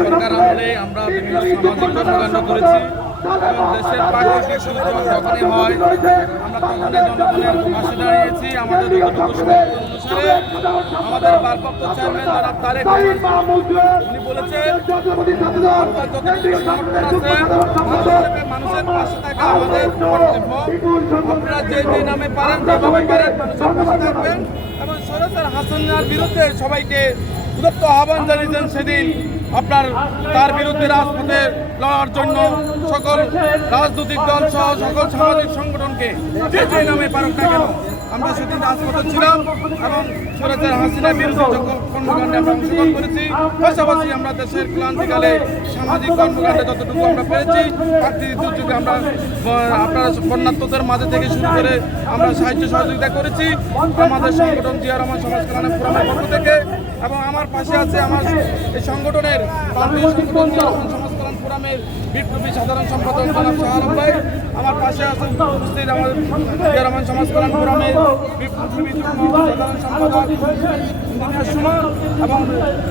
সরকার আমলে আমরা বিভিন্ন সামাজিক কর্মকাণ্ড করেছি এবং দেশের প্রাকৃতিক দুর্যোগ যখনই হয় আমরা তখনই জনগণের পাশে দাঁড়িয়েছি। আমাদের যতটুকু সামর্থ্য অনুসারে আমাদের ভারপ্রাপ্ত চেয়ারম্যান যারা তারেক উনি বলেছেন যতটুকু সমর্থন আছে মানুষের পাশে থাকা আমাদের কর্তব্য। আপনারা যে নামে পারেন যেভাবে পারেন মানুষের পাশে থাকবেন এবং সরাসরি হাসিনার বিরুদ্ধে সবাইকে উদাত্ত আহ্বান জানিয়েছেন সেদিন আপনার তার বিরুদ্ধে রাজপথে লড়ার জন্য সকল রাজনৈতিক দল সহ সকল সামাজিক সংগঠনকে যে নামে পারুক না কেন আমরা সেদিন রাজপথে ছিলাম এবং সরাসরি হাসিনার বিরুদ্ধে কর্মকাণ্ডে আমরা অংশগ্রহণ করেছি। পাশাপাশি আমরা দেশের ক্লান্তিকালে সামাজিক কর্মকাণ্ডে যতটুকু আমরা পেরেছি প্রাকৃতিক দুর্যোগে আমরা আপনার বন্যাত্মদের মাঝে থেকে শুরু করে আমরা সাহায্য সহযোগিতা করেছি আমাদের সংগঠন জিয়া রহমান সমাজ কল্যাণ ফোরামের পক্ষ থেকে। এবং আমার পাশে আছে আমার এই সংগঠনের সংগঠন জিয়া রহমান সমাজ কল্যাণ ফোরামের বিপ্লবী সাধারণ সম্পাদক জনাব শাহ আলম ভাই। আমার পাশে আছে উপস্থিত আমার জিয়া রহমান সমাজ কল্যাণ ফোরামের বিপ্লবী সাধারণ সম্পাদক ইঞ্জিনিয়ার সুমন এবং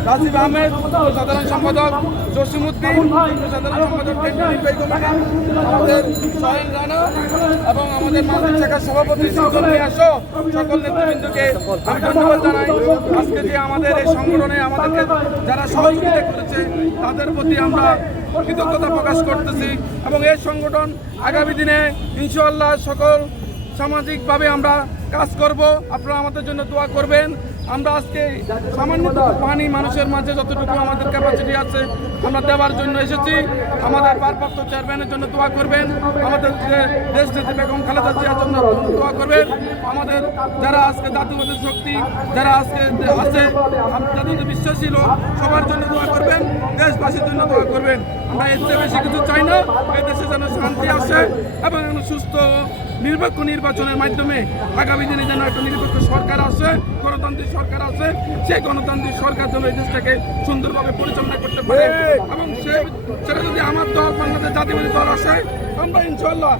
রাজীব আহমেদ সাধারণ সম্পাদক জসিমউদ্দিন সাধারণ সম্পাদক আমাদের সোহেল রানা এবং আমাদের মানবিক শাখার সভাপতি সুজন মিয়া সহ সকল নেতৃবৃন্দকে আমি ধন্যবাদ জানাই। আজকে যে আমাদের এই সংগঠনে আমাদেরকে যারা সহযোগিতা করেছে তাদের প্রতি আমরা কৃতজ্ঞতা প্রকাশ করতেছি এবং এই সংগঠন আগামী দিনে ইনশাআল্লাহ সকল সামাজিকভাবে আমরা কাজ করব। আপনারা আমাদের জন্য দোয়া করবেন। আমরা আজকে সামান্য পানি মানুষের মাঝে যতটুকু আমাদের ক্যাপাসিটি আছে আমরা দেওয়ার জন্য এসেছি। আমাদের ভারপ্রাপ্ত চেয়ারম্যানের জন্য দোয়া করবেন, আমাদের দেশ নেত্রী বেগম খালেদা জিয়ার জন্য দোয়া করবেন, আমাদের যারা আজকে জাতীয়বাদী শক্তি যারা আজকে আছে যাদের বিশ্বাসী লোক সবার জন্য দোয়া করবেন, দেশবাসীর জন্য দোয়া করবেন। আমরা এর চেয়ে বেশি কিছু চাই না। এই দেশে যেন শান্তি আসে এবং সুস্থ নিরপেক্ষ নির্বাচনের মাধ্যমে আগামী দিনে যেন একটা নিরপেক্ষ সরকার আসে, গণতান্ত্রিক সরকার আসে, সেই গণতান্ত্রিক সরকার যেন এই দেশটাকে সুন্দরভাবে পরিচালনা করতে পারে এবং সেটা যদি আমার দল বাংলাদেশ জাতীয়বাদী দল আসে আমরা ইনশাল্লাহ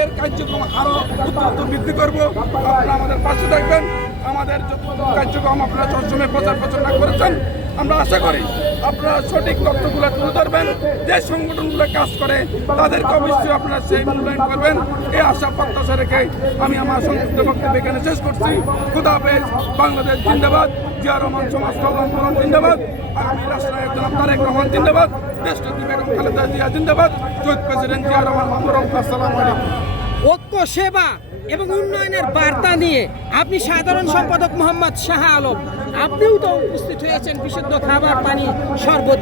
এর কার্যক্রম আরো উত্তর বৃদ্ধি করবো। আপনারা আমাদের পাশে থাকবেন। আমাদের যত কার্যক্রম আপনারা সবসময় প্রচার প্রচারণা করেছেন, আমরা আশা করি আপনারা সঠিক তথ্যগুলো তুলে ধরবেন। যে সংগঠনগুলো কাজ করে তাদেরকে অবশ্যই আপনারা সেই মূল্যায়ন করবেন। এই আশা প্রত্যাশা রেখে আমি আমার সংক্ষিপ্ত বক্তব্য এখানে শেষ করছি। খুদা হাফেজ। বাংলাদেশ জিন্দাবাদ। জিয়া রহমান সমাজ কল্যাণ ফোরাম জিন্দাবাদ। আগামী রাষ্ট্রনায়ক জনাব তারেক রহমান জিন্দাবাদ। দেশনেত্রী বেগম খালেদা জিয়া জিন্দাবাদ। শহীদ প্রেসিডেন্ট জিয়া রহমান মাহমুদ। আসসালামু আলাইকুম। ঐক্য, সেবা এবং উন্নয়নের বার্তা নিয়ে আপনি সাধারণ সম্পাদক মোহাম্মদ শাহ আলম, আপনিও তো উপস্থিত হয়েছেন বিশুদ্ধ খাবার পানি শরবত